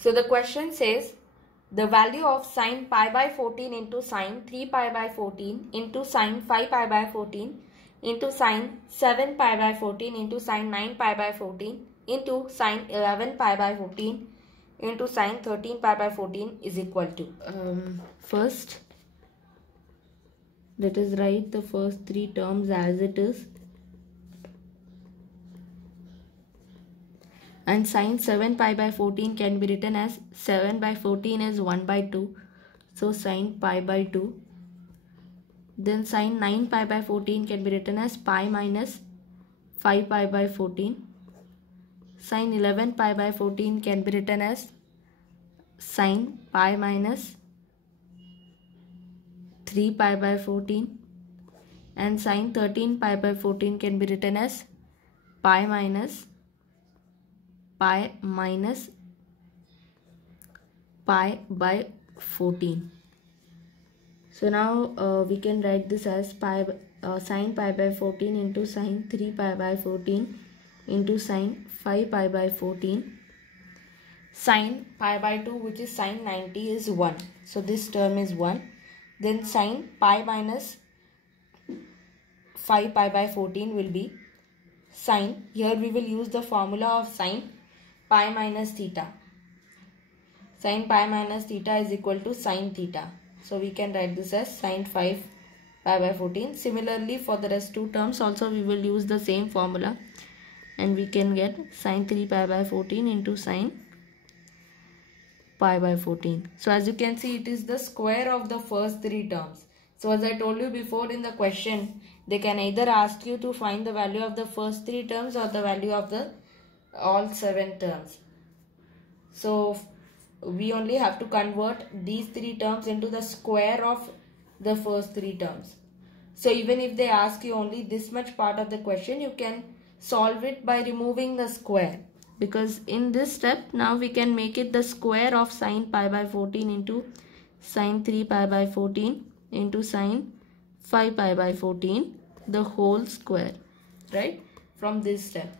So the question says the value of sin pi by 14 into sin 3π by 14 into sin 5π by 14 into sin 7π by 14 into sin 9π by 14 into sin 11π by 14 into sin 13π by 14 is equal to. First, let us write the first three terms as it is. And sin 7π by 14 can be written as 7 by 14 is 1 by 2. So sin pi by 2. Then sin 9π by 14 can be written as pi minus 5π by 14. Sin 11π by 14 can be written as sin pi minus 3π by 14. And sin 13π by 14 can be written as pi minus pi by 14. So now we can write this as sin pi by 14 into sin 3π by 14 into sin 5π by 14. Sin pi by 2, which is sin 90, is 1. So this term is 1. Then sin pi minus 5π by 14 will be sin. Here we will use the formula of sin pi minus theta. Sin pi minus theta is equal to sin theta. So we can write this as sin 5 pi by 14. Similarly, for the rest two terms also we will use the same formula. And we can get sin 3π by 14 into sin pi by 14. So as you can see, it is the square of the first three terms. So as I told you before in the question, they can either ask you to find the value of the first three terms or the value of the all 7 terms. So we only have to convert these three terms into the square of the first three terms. So even if they ask you only this much part of the question, you can solve it by removing the square. Because in this step, now we can make it the square of sin pi by 14 into sin 3π by 14 into sin 5π by 14, the whole square, right, from this step.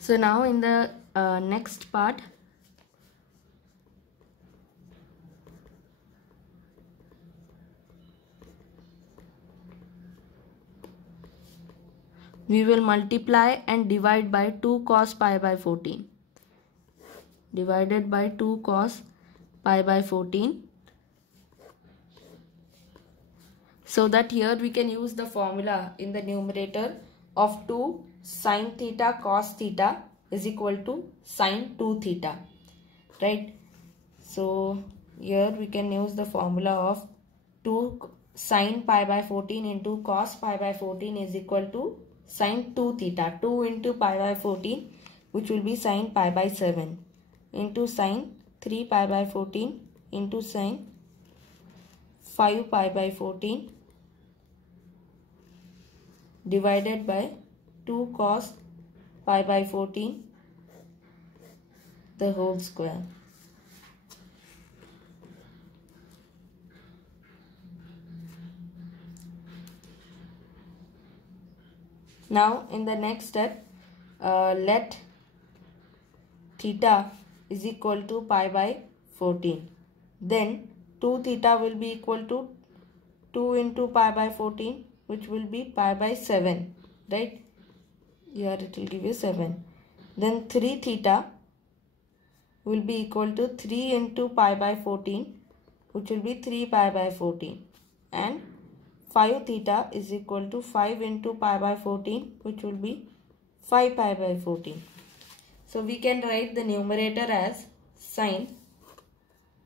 So now in the next part, we will multiply and divide by 2 cos pi by 14. Divided by 2 cos pi by 14. So that here we can use the formula in the numerator of 2 sin theta cos theta is equal to sin 2 theta. Right? So here we can use the formula of 2 sin pi by 14 into cos pi by 14 is equal to sin 2 theta. 2 into pi by 14, which will be sin pi by 7, into sin 3 pi by 14 into sin 5 pi by 14 divided by 2 cos pi by 14, the whole square. Now in the next step, let theta is equal to pi by 14. Then 2 theta will be equal to 2 into pi by 14, which will be pi by 7, right? Here it will give you 7. Then 3 theta will be equal to 3 into pi by 14, which will be 3 pi by 14. And 5 theta is equal to 5 into pi by 14, which will be 5 pi by 14. So we can write the numerator as sin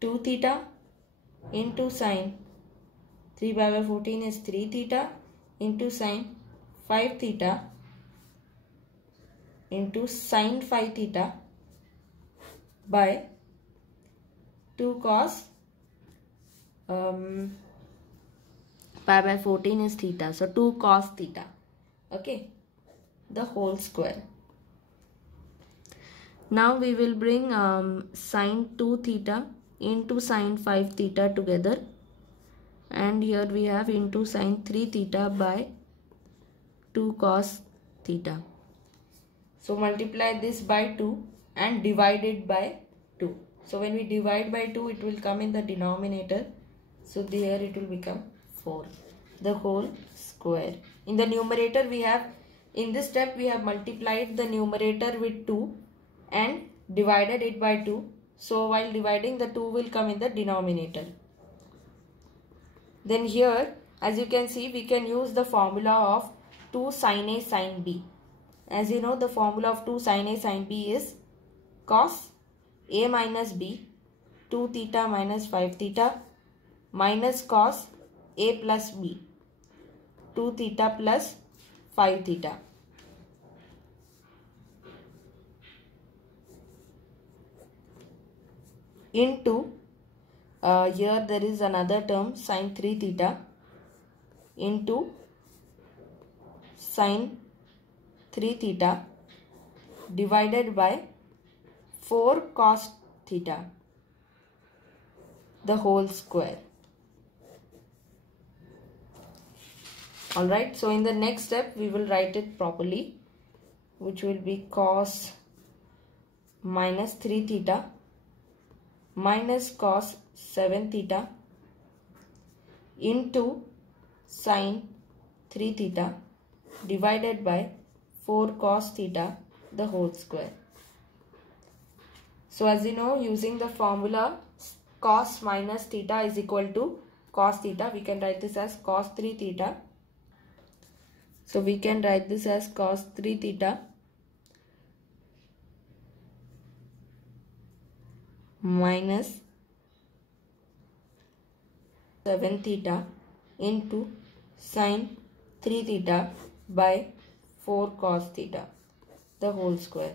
2 theta into sin 3 pi by 14 is 3 theta into sin 5 theta into sin 5 theta by 2 cos pi by 14 is theta. So 2 cos theta. Okay. The whole square. Now we will bring sin 2 theta into sin 5 theta together. And here we have into sin 3 theta by 2 cos theta. So multiply this by 2 and divide it by 2. So when we divide by 2, it will come in the denominator. So there it will become 4, the whole square. In the numerator we have, in this step we have multiplied the numerator with 2 and divided it by 2. So while dividing, the 2 will come in the denominator. Then here, as you can see, we can use the formula of 2 sin A sin B. As you know, the formula of 2 sin A sin B is cos A minus B 2 theta minus 5 theta minus cos A plus B 2 theta plus 5 theta. Into here there is another term sin 3 theta into sin 3 theta divided by 4 cos theta, the whole square. Alright, so in the next step we will write it properly, which will be cos minus 3 theta minus cos 7 theta into sin 3 theta divided by 4 cos theta, the whole square. So as you know, using the formula cos minus theta is equal to cos theta, we can write this as cos 3 theta. So we can write this as cos 3 theta minus 7 theta into sin 3 theta by 4 cos theta, the whole square.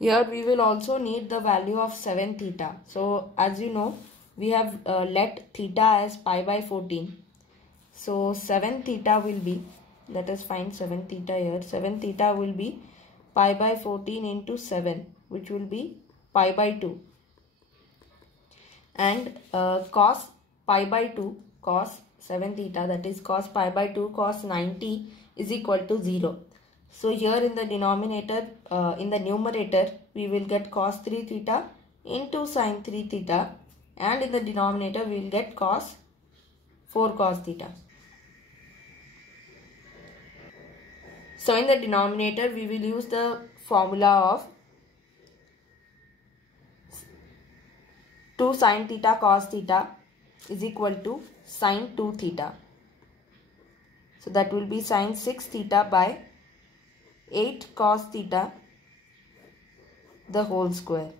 Here we will also need the value of 7 theta. So as you know, we have let theta as pi by 14. So 7 theta will be, let us find 7 theta here. 7 theta will be pi by 14 into 7, which will be pi by 2. And cos pi by 2, cos 7 theta, that is cos pi by 2 cos 90 is equal to 0. So here in the denominator, in the numerator, we will get cos 3 theta into sin 3 theta, and in the denominator we will get cos 4 cos theta. So in the denominator we will use the formula of 2 sin theta cos theta is equal to sin 2 theta. So that will be sin 6 theta by 8 cos theta, the whole square.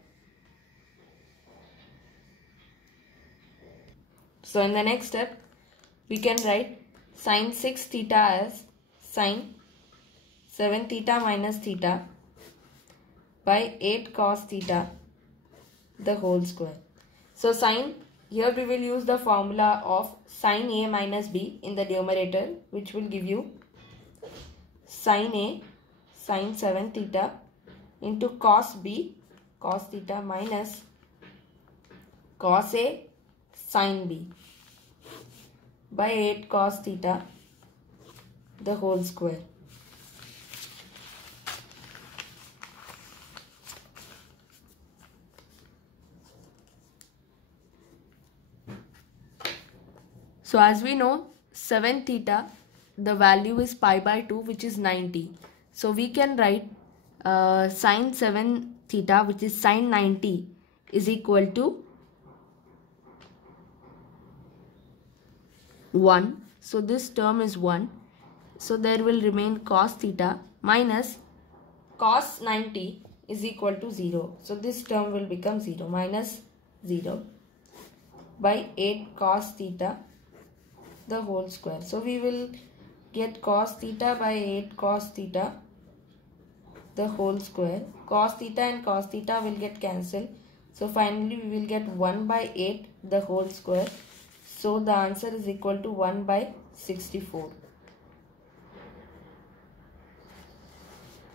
So in the next step, we can write sin 6 theta as sin 7 theta minus theta by 8 cos theta, the whole square. So sin, here we will use the formula of sin A minus B in the numerator, which will give you sin A sin 7 theta into cos B cos theta minus cos A sin B by 8 cos theta, the whole square. So as we know, 7 theta, the value is pi by 2, which is 90. So we can write sin 7 theta, which is sin 90, is equal to 1. So this term is 1. So there will remain cos theta minus cos 90 is equal to 0. So this term will become 0, minus 0 by 8 cos theta, the whole square. So we will get cos theta by 8 cos theta, the whole square. Cos theta and cos theta will get cancelled. So finally we will get 1 by 8, the whole square. So the answer is equal to 1 by 64.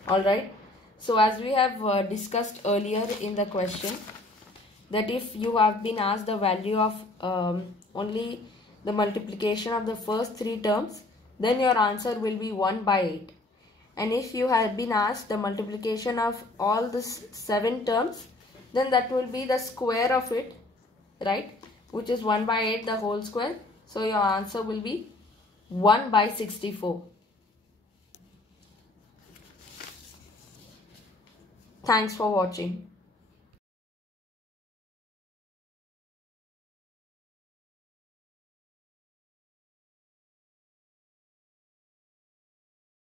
Alright. So as we have discussed earlier in the question, that if you have been asked the value of only the multiplication of the first 3 terms, then your answer will be 1 by 8. And if you have been asked the multiplication of all these 7 terms, then that will be the square of it, right? Which is 1 by 8 the whole square. So your answer will be 1 by 64. Thanks for watching.